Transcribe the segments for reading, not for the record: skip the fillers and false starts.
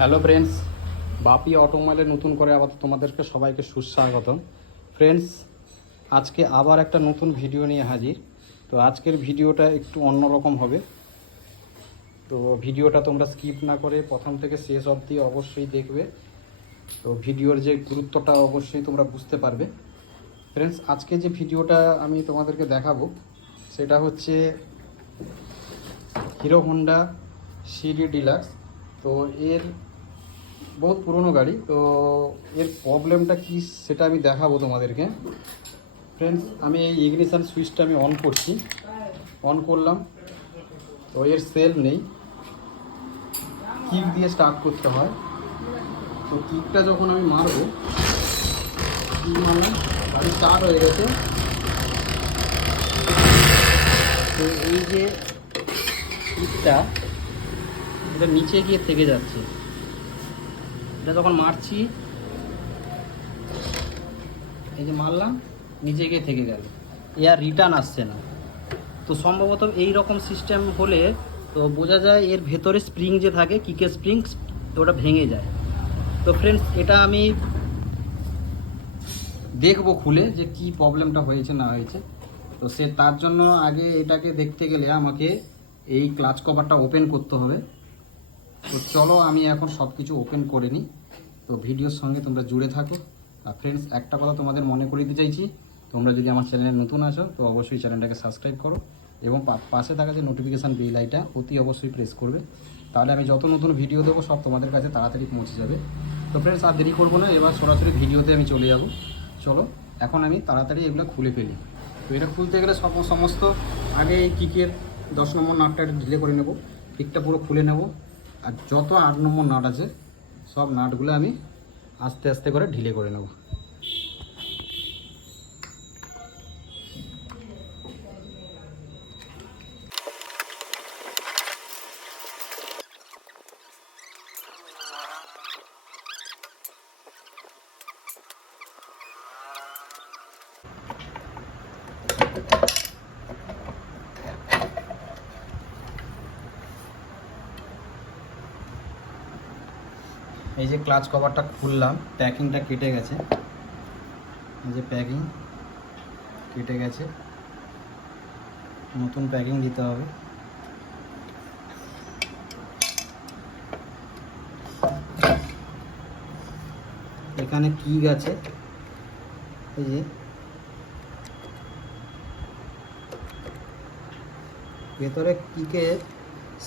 Hello friends, বাপি অটোমোবাইলে নতুন করে আবার তোমাদেরকে সবাইকে সুস্বাগতম। ফ্রেন্ডস, আজকে আবার একটা নতুন ভিডিও নিয়ে হাজির। তো আজকের ভিডিওটা একটু অন্যরকম হবে। তো ভিডিওটা তোমরা স্কিপ না করে প্রথম থেকে শেষ অবধি অবশ্যই দেখবে। তো ভিডিওর যে গুরুত্বটা অবশ্যই তোমরা বুঝতে পারবে। ফ্রেন্ডস, আজকে যে ভিডিওটা আমি তোমাদেরকে দেখাবো সেটা হচ্ছে হিরো হোন্ডা সিডি ডিলাক্স। তো এর বহুত পুরনো গাড়ি। তো এর প্রবলেমটা কি সেটা আমি দেখাবো তোমাদেরকে। ফ্রেন্ডস, আমি এই ইগনিশন সুইচটা আমি অন করছি, অন করলাম। তো এর সেল নেই, কিক দিয়ে স্টার্ট করতে হয়। তো কিকটা যখন আমি মারবো, কিক মারলাম, গাড়ি স্টার্ট হয়ে গেছে। তো এই যে কিকটা, এটা নিচে গিয়ে থেকে যাচ্ছে। এটা যখন মারছি, এই যে মারলাম, নিচে গিয়ে থেকে গেল, এর রিটার্ন আসছে না। তো সম্ভবত এই রকম সিস্টেম হলে তো বোঝা যায় এর ভেতরে স্প্রিং যে থাকে, কিকের স্প্রিং, তো ওটা ভেঙে যায়। তো ফ্রেন্ডস, এটা আমি দেখবো খুলে যে কি প্রবলেমটা হয়েছে না হয়েছে। তো তার জন্য আগে এটাকে দেখতে গেলে আমাকে এই ক্লাচ কভারটা ওপেন করতে হবে। তো চলো আমি এখন সব কিছু ওপেন করে নিই। তো ভিডিওর সঙ্গে তোমরা জুড়ে থাকো। আর ফ্রেন্ডস, একটা কথা তোমাদের মনে করিয়ে দিতে চাইছি, তোমরা যদি আমার চ্যানেলে নতুন আসো তো অবশ্যই চ্যানেলটাকে সাবস্ক্রাইব করো এবং পাশে থাকা যে নোটিফিকেশান বেল আইটা অতি অবশ্যই প্রেস করবে। তাহলে আমি যত নতুন ভিডিও দেবো সব তোমাদের কাছে তাড়াতাড়ি পৌঁছে যাবে। তো ফ্রেন্ডস, আর দেরি করবো না, এবার সরাসরি ভিডিওতে আমি চলে যাব। চলো এখন আমি তাড়াতাড়ি এগুলো খুলে ফেলি। তো এটা খুলতে গেলে সমস্ত আগে এই কিকের 10 নম্বর নাটটা ঢিলে করে নেব, কিকটা পুরো খুলে নেব। আর যত 8 নম্বর নাট আছে সব নাটগুলো আমি আস্তে আস্তে করে ঢিলে করে নেব। এই যে ক্লাচ কভারটা খুললাম, প্যাকিংটা কেটে গেছে। এই যে প্যাকিং কেটে গেছে, নতুন প্যাকিং দিতে হবে। এখানে কিক আছে, এই যে ভেতরে কিকের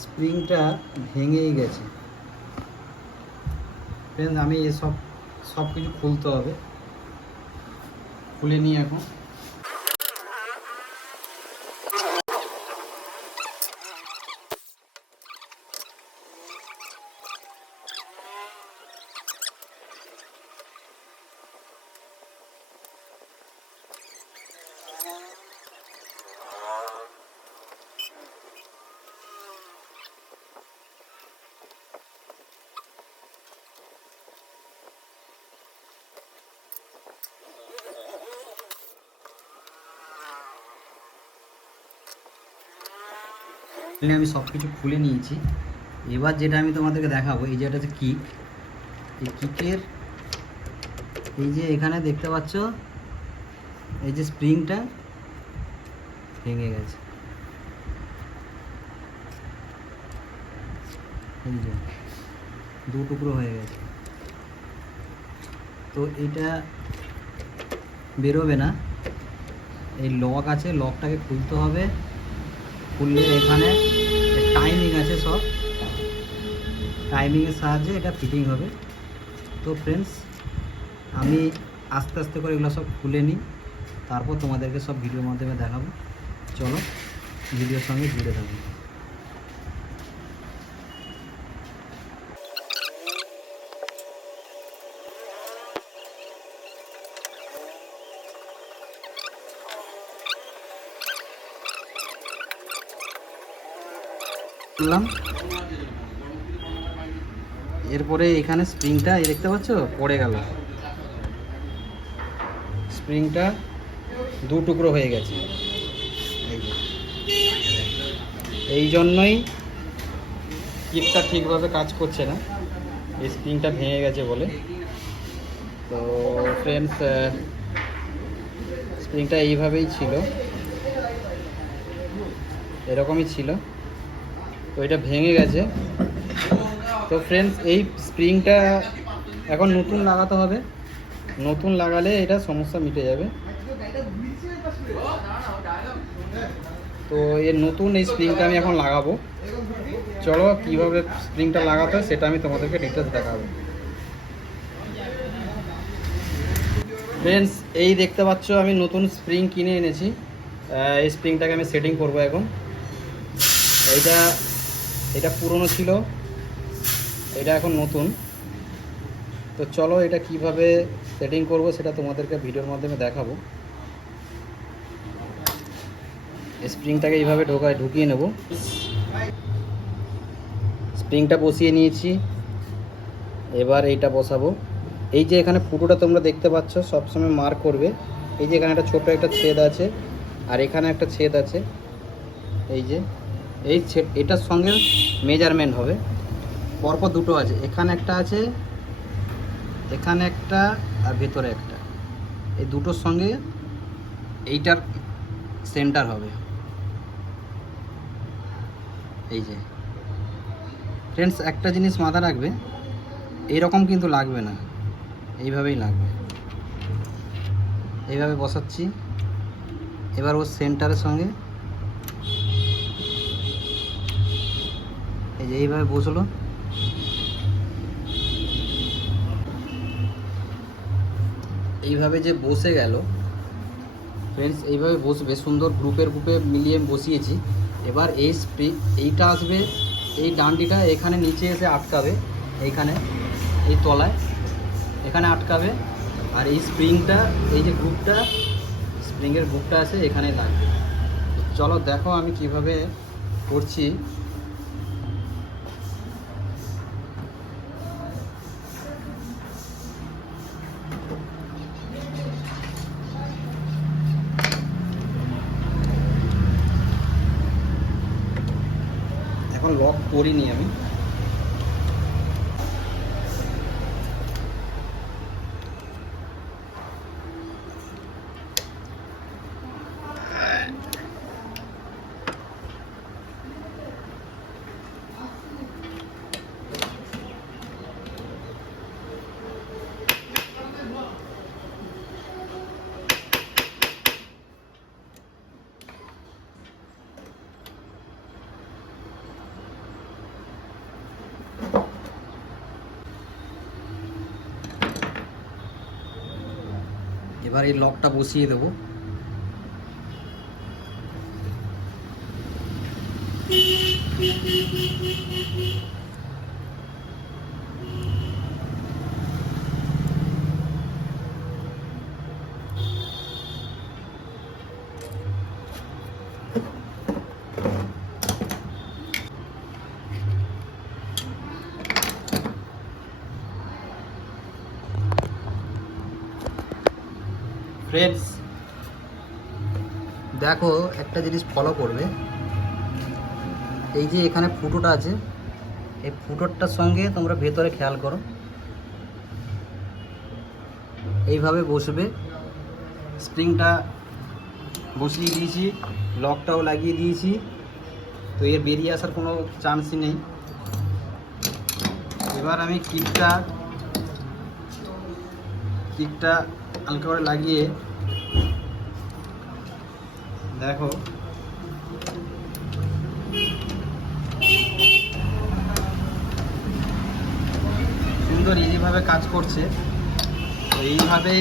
স্প্রিংটা ভেঙেই গেছে। ফ্রেন্ডস, আমি সব কিছু খুলতে হবে, খুলে নিই এখন। আমি সব কিছু খুলে নিয়েছি। এবার যেটা আমি তোমাদেরকে দেখাবো, এই যে এটা হচ্ছে কিক। এই কিকের এই যে এখানে দেখতে পাচ্ছ, এই যে স্প্রিংটা ভেঙে গেছে, এই যে 2 টুকরো হয়ে গেছে। তো এটা বেরোবে না, এই লক আছে, লকটাকে খুলতে হবে। খুললে এখানে টাইমিং আছে, সব টাইমিংয়ের সাহায্যে এটা ফিটিং হবে। তো ফ্রেন্ডস, আমি আস্তে আস্তে করে এগুলো সব খুলে নিই, তারপর তোমাদেরকে সব ভিডিওর মাধ্যমে দেখাবো। চলো ভিডিওর সঙ্গে জুড়ে থাকো। খুললাম, এরপরে এখানে স্প্রিংটা দেখতে পাচ্ছ পড়ে গেল, স্প্রিংটা 2 টুকরো হয়ে গেছে। এই জন্যই কিকটা ঠিকভাবে কাজ করছে না। এই স্প্রিংটা ভেঙে গেছে বলে। তো ফ্রেন্ডস, স্প্রিংটা এইভাবেই ছিল, এরকমই ছিল, তো এটা ভেঙে গেছে। তো ফ্রেন্ডস, এই স্প্রিংটা এখন নতুন লাগাতে হবে, নতুন লাগালে এটা সমস্যা মিটে যাবে। তো এর নতুন এই স্প্রিংটা আমি এখন লাগাবো। চলো কীভাবে স্প্রিংটা লাগাতে হয় সেটা আমি তোমাদেরকে ডিটেলস দেখাবো। ফ্রেন্ডস, এই দেখতে পাচ্ছ আমি নতুন স্প্রিং কিনে এনেছি। এই স্প্রিংটাকে আমি সেটিং করব এখন। এটা পুরনো ছিল, এটা এখন নতুন। তো চলো এটা কিভাবে সেটিং করব সেটা তোমাদেরকে ভিডিওর মাধ্যমে দেখাবো। স্প্রিংটাকে এইভাবে ঢুকিয়ে নেব। স্প্রিংটা বসিয়ে নিয়েছি, এবার এইটা বসাবো। এই যে এখানে ফুটোটা তোমরা দেখতে পাচ্ছ, সবসময় মার্ক করবে। এই যে এখানে একটা ছোট একটা ছেদ আছে, আর এখানে একটা ছেদ আছে। এই যে এটার সঙ্গে মেজারমেন্ট হবে। পরপর দুটো আছে, এখানে একটা আছে, এখানে একটা, আর ভেতরে একটা। এই দুটোর সঙ্গে এইটার সেন্টার হবে। এই যে ফ্রেন্ডস, একটা জিনিস মাথা রাখবে, এইরকম কিন্তু লাগবে না, এইভাবেই লাগবে। এইভাবে বসাচ্ছি, এবার ওর সেন্টারের সঙ্গে এই যে এইভাবে বসলো। এইভাবে যে বসে গেল ফ্রেন্ডস, এইভাবে বসবে, সুন্দর গ্রুপে মিলিয়ে বসিয়েছি। এবার এইটা আসবে, এই ডান্ডিটা এখানে নিচে এসে আটকাবে, এইখানে এই তলায় এখানে আটকাবে। আর এই স্প্রিংটা, এই যে গ্রুপটা, স্প্রিংয়ের গ্রুপটা আছে এখানে লাগবে। চলো দেখো আমি কিভাবে করছি। এখন লক করিনি আমি। এবার এই লকটা বসিয়ে দেবো। ফ্রেন্ডস দেখো, একটা জিনিস ফলো করবে, এই যে এখানে ফুটোটা আছে, এই ফুটোটার সঙ্গে তোমরা ভেতরে খেয়াল করো, এইভাবে বসবে। স্প্রিংটা বসিয়ে দিয়েছি, লকটাও লাগিয়ে দিয়েছি, তো এর বেরিয়ে আসার কোনো চান্সই নেই। এবার আমি কিকটা হালকা করে লাগিয়ে দেখো, সুন্দর ইজিভাবে কাজ করছে। এইভাবে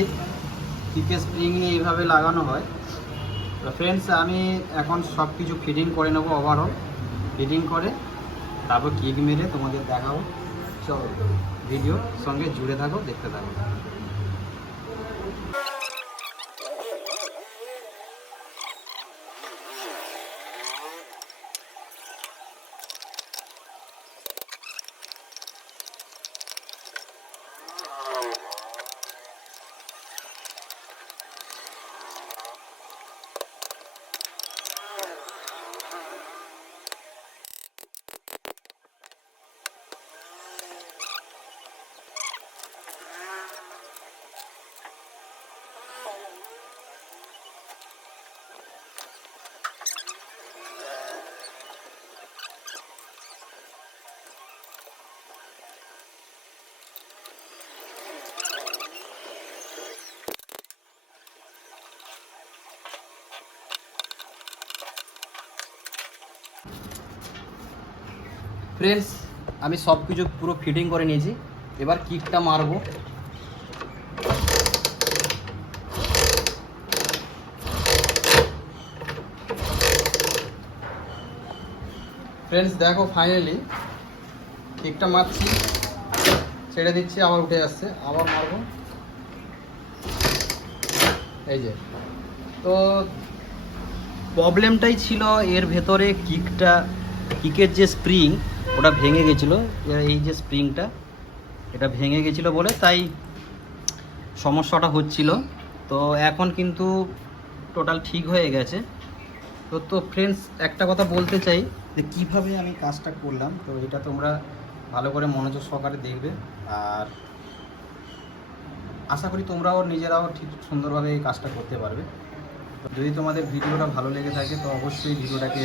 কিকে স্প্রিং নিয়ে এইভাবে লাগানো হয়। তো ফ্রেন্ডস, আমি এখন সব কিছু ফিটিং করে নেবো, ওভারঅল ফিটিং করে তারপর কিক মেরে তোমাদের দেখাবো। চলো ভিডিওর সঙ্গে জুড়ে থাকো, দেখতে থাকো। ফ্রেন্ডস, আমি সব কিছু পুরো ফিটিং করে নিয়েছি, এবার কিকটা মারবো। ফ্রেন্ডস দেখো, ফাইনালি কিকটা মারছি, ছেড়ে দিচ্ছি, আবার উঠে আসছে, আবার মারবো। এই যে, তো প্রবলেমটাই ছিল এর ভেতরে কিকের যে স্প্রিং ওটা ভেঙে গেছিলো। এই যে স্প্রিংটা এটা ভেঙে গেছিলো বলে তাই সমস্যাটা হচ্ছিল। তো এখন কিন্তু টোটাল ঠিক হয়ে গেছে। তো ফ্রেন্ডস, একটা কথা বলতে চাই যে কীভাবে আমি কাজটা করলাম, তো এটা তোমরা ভালো করে মনোযোগ সহকারে দেখবে, আর আশা করি তোমরাও নিজেরাও ঠিক সুন্দরভাবে এই কাজটা করতে পারবে। তো যদি তোমাদের ভিডিওটা ভালো লেগে থাকে তো অবশ্যই ভিডিওটাকে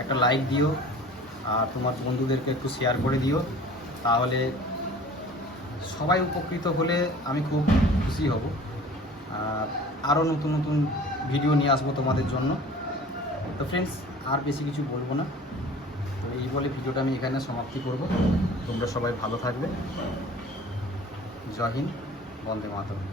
একটা লাইক দিও, আর তোমার বন্ধুদেরকে একটু শেয়ার করে দিও, তাহলে সবাই উপকৃত হলে আমি খুব খুশি হব। আর আরও নতুন নতুন ভিডিও নিয়ে আসবো তোমাদের জন্য। তো ফ্রেন্ডস, আর বেশি কিছু বলবো না, তো এই বলে ভিডিওটা আমি এখানে সমাপ্তি করব। তোমরা সবাই ভালো থাকবে। জয় হিন্দ, বন্দে মাতরম।